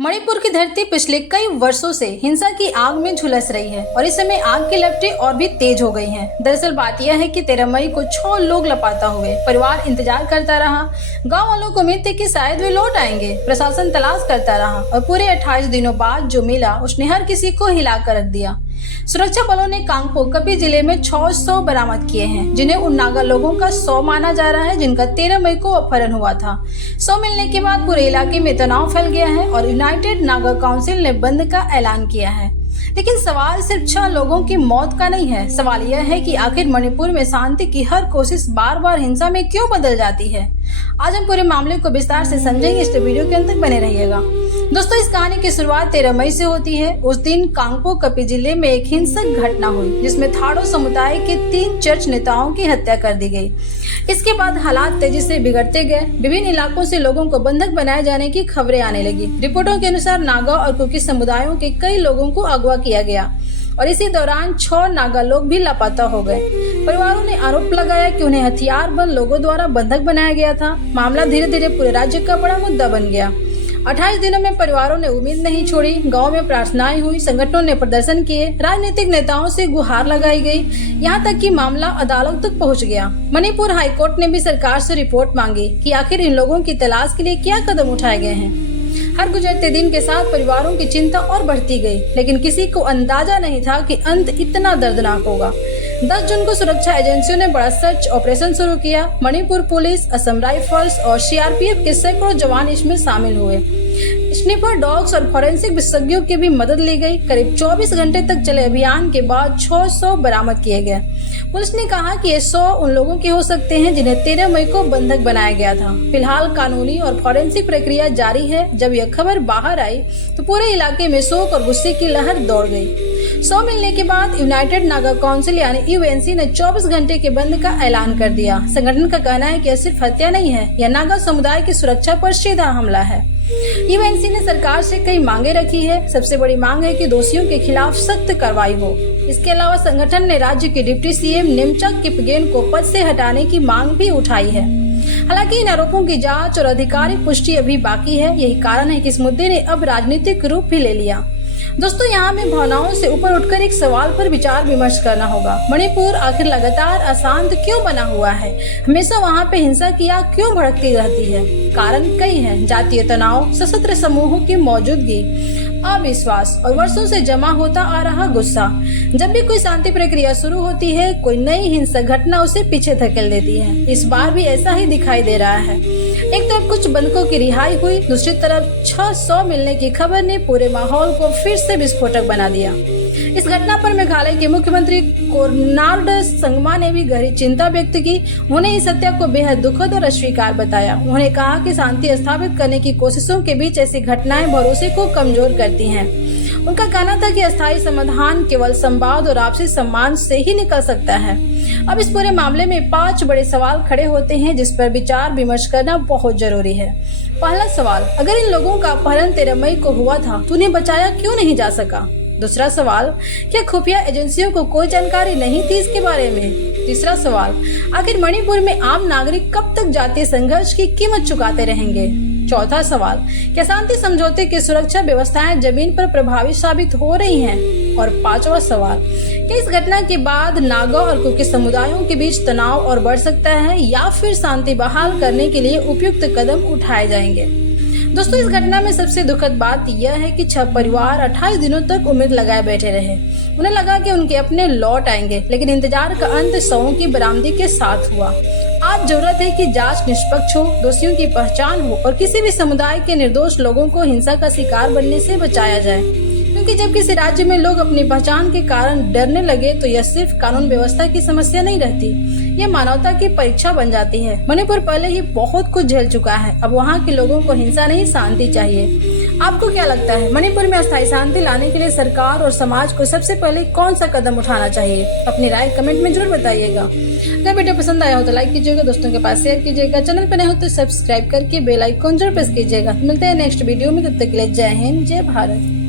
मणिपुर की धरती पिछले कई वर्षों से हिंसा की आग में झुलस रही है और इस समय आग की लपटें और भी तेज हो गई हैं। दरअसल बात यह है कि 13 मई को 6 लोग लापता हुए। परिवार इंतजार करता रहा। गांव वालों को उम्मीद थी कि शायद वे लौट आएंगे। प्रशासन तलाश करता रहा और पूरे 28 दिनों बाद जो मिला उसने हर किसी को हिलाकर रख दिया। सुरक्षा बलों ने कांगपो कपी जिले में 600 बरामद किए हैं, जिन्हें उन नागा लोगों का 100 माना जा रहा है जिनका 13 मई को अपहरण हुआ था। 100 मिलने के बाद पूरे इलाके में तनाव फैल गया है और यूनाइटेड नागा काउंसिल ने बंद का ऐलान किया है। लेकिन सवाल सिर्फ 6 लोगों की मौत का नहीं है। सवाल यह है कि आखिर मणिपुर में शांति की हर कोशिश बार बार हिंसा में क्यों बदल जाती है। आज हम पूरे मामले को विस्तार से समझेंगे, इसलिए वीडियो के अंत तक बने रहिएगा। दोस्तों, इस कहानी की शुरुआत 13 मई से होती है। उस दिन कांगपो कपी जिले में एक हिंसक घटना हुई जिसमें थाडो समुदाय के 3 चर्च नेताओं की हत्या कर दी गई। इसके बाद हालात तेजी से बिगड़ते गए। विभिन्न इलाकों से लोगों को बंधक बनाए जाने की खबरें आने लगी। रिपोर्टों के अनुसार नागा और कुकी समुदायों के कई लोगों को अगवा किया गया और इसी दौरान 6 नागा लोग भी लापता हो गए। परिवारों ने आरोप लगाया कि उन्हें हथियारबंद लोगों द्वारा बंधक बनाया गया था। मामला धीरे धीरे पूरे राज्य का बड़ा मुद्दा बन गया। 28 दिनों में परिवारों ने उम्मीद नहीं छोड़ी। गांव में प्रार्थनाएं हुई, संगठनों ने प्रदर्शन किए, राजनीतिक नेताओं से गुहार लगाई गई, यहाँ तक कि मामला अदालत तक पहुँच गया। मणिपुर हाईकोर्ट ने भी सरकार से रिपोर्ट मांगी कि आखिर इन लोगों की तलाश के लिए क्या कदम उठाए गए हैं। हर गुजरते दिन के साथ परिवारों की चिंता और बढ़ती गई, लेकिन किसी को अंदाजा नहीं था कि अंत इतना दर्दनाक होगा। 10 जून को सुरक्षा एजेंसियों ने बड़ा सर्च ऑपरेशन शुरू किया। मणिपुर पुलिस, असम राइफल्स और सीआरपीएफ के सैकड़ों जवान इसमें शामिल हुए। स्नीपर डॉग्स और फॉरेंसिक विशेषज्ञों की भी मदद ली गई। करीब 24 घंटे तक चले अभियान के बाद 600 बरामद किए गए। पुलिस ने कहा कि ये 100 उन लोगों के हो सकते हैं जिन्हें 13 मई को बंधक बनाया गया था। फिलहाल कानूनी और फॉरेंसिक प्रक्रिया जारी है। जब यह खबर बाहर आई तो पूरे इलाके में शोक और गुस्से की लहर दौड़ गई। 100 मिलने के बाद यूनाइटेड नागा काउंसिल यानी यूएनसी ने 24 घंटे के बंद का ऐलान कर दिया। संगठन का कहना है कि यह सिर्फ हत्या नहीं है, यह नागा समुदाय की सुरक्षा पर सीधा हमला है। यूएनसी ने सरकार से कई मांगे रखी है। सबसे बड़ी मांग है कि दोषियों के खिलाफ सख्त कार्रवाई हो। इसके अलावा संगठन ने राज्य के डिप्टी सीएम निमचक किपगेन को पद से हटाने की मांग भी उठाई है। हालांकि इन आरोपों की जांच और आधिकारिक पुष्टि अभी बाकी है। यही कारण है कि इस मुद्दे ने अब राजनीतिक रूप भी ले लिया। दोस्तों, यहाँ हमें भावनाओं से ऊपर उठकर एक सवाल पर विचार विमर्श करना होगा। मणिपुर आखिर लगातार अशांत क्यों बना हुआ है? हमेशा वहाँ पे हिंसा की आग क्यों भड़कती रहती है? कारण कई हैं। जातीय तनाव, सशस्त्र समूहों की मौजूदगी, अविश्वास और वर्षों से जमा होता आ रहा गुस्सा। जब भी कोई शांति प्रक्रिया शुरू होती है, कोई नई हिंसक घटना उसे पीछे धकेल देती है। इस बार भी ऐसा ही दिखाई दे रहा है। एक तरफ कुछ बंधकों की रिहाई हुई, दूसरी तरफ 600 मिलने की खबर ने पूरे माहौल को फिर से विस्फोटक बना दिया। इस घटना पर मेघालय के मुख्यमंत्री कोनराड संगमा ने भी गहरी चिंता व्यक्त की। उन्होंने इस हत्या को बेहद दुखद और अस्वीकार बताया। उन्होंने कहा कि शांति स्थापित करने की कोशिशों के बीच ऐसी घटनाएं भरोसे को कमजोर करती हैं। उनका कहना था कि अस्थायी समाधान केवल संवाद और आपसी सम्मान से ही निकल सकता है। अब इस पूरे मामले में 5 बड़े सवाल खड़े होते हैं जिस पर विचार विमर्श करना बहुत जरूरी है। पहला सवाल, अगर इन लोगों का अपहरण 13 मई को हुआ था तो उन्हें बचाया क्यों नहीं जा सका? दूसरा सवाल, क्या खुफिया एजेंसियों को कोई जानकारी नहीं थी इसके बारे में? तीसरा सवाल, आखिर मणिपुर में आम नागरिक कब तक जातीय संघर्ष की कीमत चुकाते रहेंगे? चौथा सवाल, क्या शांति समझौते की सुरक्षा व्यवस्थाएं जमीन पर प्रभावी साबित हो रही हैं? और 5वां सवाल, क्या इस घटना के बाद नागा और कुकी समुदायों के बीच तनाव और बढ़ सकता है या फिर शांति बहाल करने के लिए उपयुक्त कदम उठाए जाएंगे? दोस्तों, इस घटना में सबसे दुखद बात यह है कि 6 परिवार 28 दिनों तक उम्मीद लगाए बैठे रहे। उन्हें लगा कि उनके अपने लौट आएंगे, लेकिन इंतजार का अंत शवों की बरामदी के साथ हुआ। आज जरूरत है कि जांच निष्पक्ष हो, दोषियों की पहचान हो और किसी भी समुदाय के निर्दोष लोगों को हिंसा का शिकार बनने से बचाया जाए। क्योंकि जब किसी राज्य में लोग अपनी पहचान के कारण डरने लगे तो यह सिर्फ कानून व्यवस्था की समस्या नहीं रहती, यह मानवता की परीक्षा बन जाती है। मणिपुर पहले ही बहुत कुछ झेल चुका है। अब वहाँ के लोगों को हिंसा नहीं, शांति चाहिए। आपको क्या लगता है, मणिपुर में अस्थायी शांति लाने के लिए सरकार और समाज को सबसे पहले कौन सा कदम उठाना चाहिए? अपनी राय कमेंट में जरूर बताइएगा। अगर वीडियो पसंद आया हो तो लाइक कीजिएगा, दोस्तों के पास शेयर कीजिएगा, चैनल पर नए हो तो सब्सक्राइब करके बेल आइकन जरूर प्रेस कीजिएगा। मिलते हैं नेक्स्ट वीडियो में, तब तक के लिए जय हिंद, जय भारत।